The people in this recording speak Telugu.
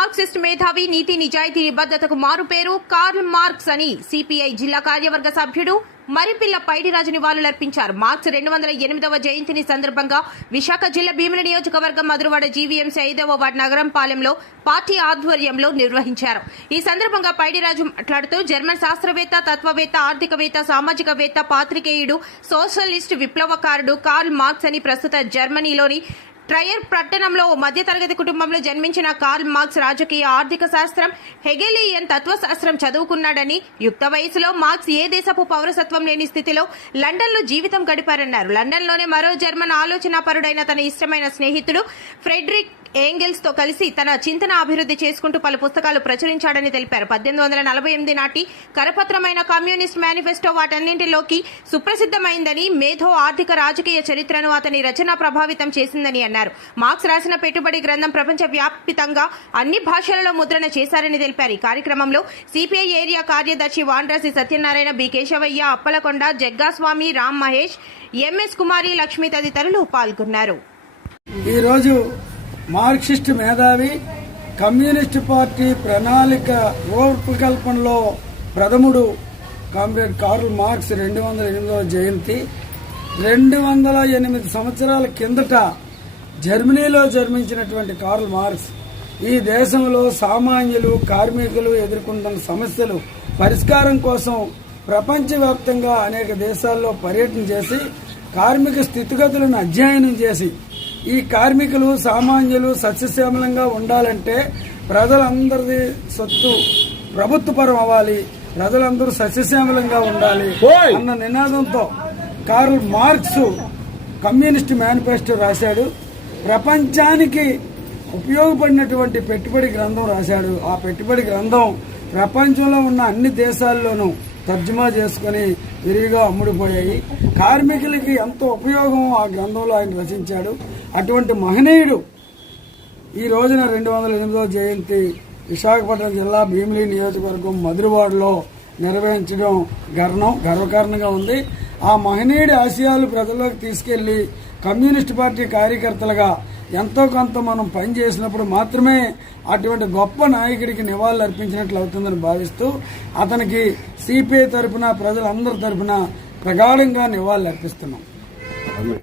మార్క్సిస్ట్ మేధావి, నీతి నిజాయితీ నిబద్ధతకు మారుపేరు కార్ల్ మార్క్స్ అని సిపిఐ జిల్లా కార్యవర్గ సభ్యుడు మరిపిల్ల పైడిరాజు నివాళులర్పించారు. మార్క్స్ 208వ జయంతిని సందర్భంగా విశాఖ జిల్లా భీమిలి నియోజకవర్గం మధురవాడ జీవీఎంసీ 5వ వార్డు నగరంపాలెంలో పార్టీ ఆధ్వర్యంలో నిర్వహించారు. ఈ సందర్భంగా పైడిరాజు మాట్లాడుతూ జర్మన్ శాస్త్రవేత్త, తత్వవేత్త, ఆర్థికవేత్త, సామాజికవేత్త, పాత్రికేయుడు, సోషలిస్ట్ విప్లవకారుడు కార్ల్ మార్క్స్ అని ప్రస్తుత జర్మనీలోని ట్రయర్ పట్టణంలో మధ్యతరగతి కుటుంబంలో జన్మించిన కార్ల్ మార్క్స్ రాజకీయ, ఆర్థిక శాస్త్రం, హెగెలియన్ తత్వశాస్త్రం చదువుకున్నాడని, యుక్త వయసులో మార్క్స్ ఏ దేశపు పౌరసత్వం లేని స్థితిలో లండన్లో జీవితం గడిపారన్నారు. లండన్లోనే మరో జర్మన్ ఆలోచనాపరుడైన తన ఇష్టమైన స్నేహితుడు ఫ్రెడరిక్ ఏంగెల్స్ తో కలిసి తన చింతన అభివృద్ధి చేసుకుంటూ పలు పుస్తకాలు ప్రచురించాడని తెలిపారు. 1848 నాటి కరపత్రమైన కమ్యూనిస్ట్ మేనిఫెస్టో వాటన్నింటిలోకి సుప్రసిద్ధమైందని, మేధో, ఆర్థిక, రాజకీయ చరిత్రను అతని రచన ప్రభావితం చేసిందని అన్నారు. మార్క్స్ రాసిన పెట్టుబడి గ్రంథం ప్రపంచ వ్యాప్తంగా అన్ని భాషలలో ముద్రణ చేశారని తెలిపారు. ఈ కార్యక్రమంలో సిపిఐ ఏరియా కార్యదర్శి వాండ్రాసి సత్యనారాయణ, బి కేశవయ్య, అప్పలకొండ, జగ్గాస్వామి, రామ్ మహేష్, ఎంఎస్ కుమారి, లక్ష్మి తదితరులు పాల్గొన్నారు. ఈరోజు మార్క్సిస్ట్ మేధావి, కమ్యూనిస్టు పార్టీ ప్రణాళిక రూపకల్పనలో ప్రథముడు కామ్రేడ్ కార్ల్ మార్క్స్ 208వ జయంతి. 208 సంవత్సరాల కిందట జర్మనీలో జన్మించినటువంటి కార్ల్ మార్క్స్ ఈ దేశంలో సామాన్యులు, కార్మికులు ఎదుర్కొంటున్న సమస్యలు పరిష్కారం కోసం ప్రపంచవ్యాప్తంగా అనేక దేశాల్లో పర్యటన చేసి కార్మిక స్థితిగతులను అధ్యయనం చేసి ఈ కార్మికులు, సామాన్యులు సస్యశ్యామలంగా ఉండాలంటే ప్రజలందరిది సొత్తు ప్రభుత్వపరం అవ్వాలి, ప్రజలందరూ సస్యశ్యామలంగా ఉండాలి అన్న నినాదంతో కార్ల్ మార్క్స్ కమ్యూనిస్ట్ మేనిఫెస్టో రాశాడు. ప్రపంచానికి ఉపయోగపడినటువంటి పెట్టుబడి గ్రంథం రాశాడు. ఆ పెట్టుబడి గ్రంథం ప్రపంచంలో ఉన్న అన్ని దేశాల్లోనూ తర్జుమా చేసుకుని విరివిగా అమ్ముడుపోయాయి. కార్మికులకి ఎంతో ఉపయోగం ఆ గ్రంథంలో ఆయన రచించాడు. అటువంటి మహనీయుడు ఈ రోజున 208వ జయంతి విశాఖపట్నం జిల్లా భీమిలి నియోజకవర్గం మధురవాడలో నిర్వహించడం గర్వకారణంగా ఉంది. ఆ మహనీయుడి ఆశయాలు ప్రజల్లోకి తీసుకెళ్లి కమ్యూనిస్ట్ పార్టీ కార్యకర్తలుగా ఎంతో కొంత మనం పనిచేసినప్పుడు మాత్రమే అటువంటి గొప్ప నాయకుడికి నివాళులు అర్పించినట్లు అవుతుందని భావిస్తూ అతనికి సిపిఐ తరఫున, ప్రజలందరి తరఫున ప్రగాఢంగా నివాళులు అర్పిస్తున్నాం.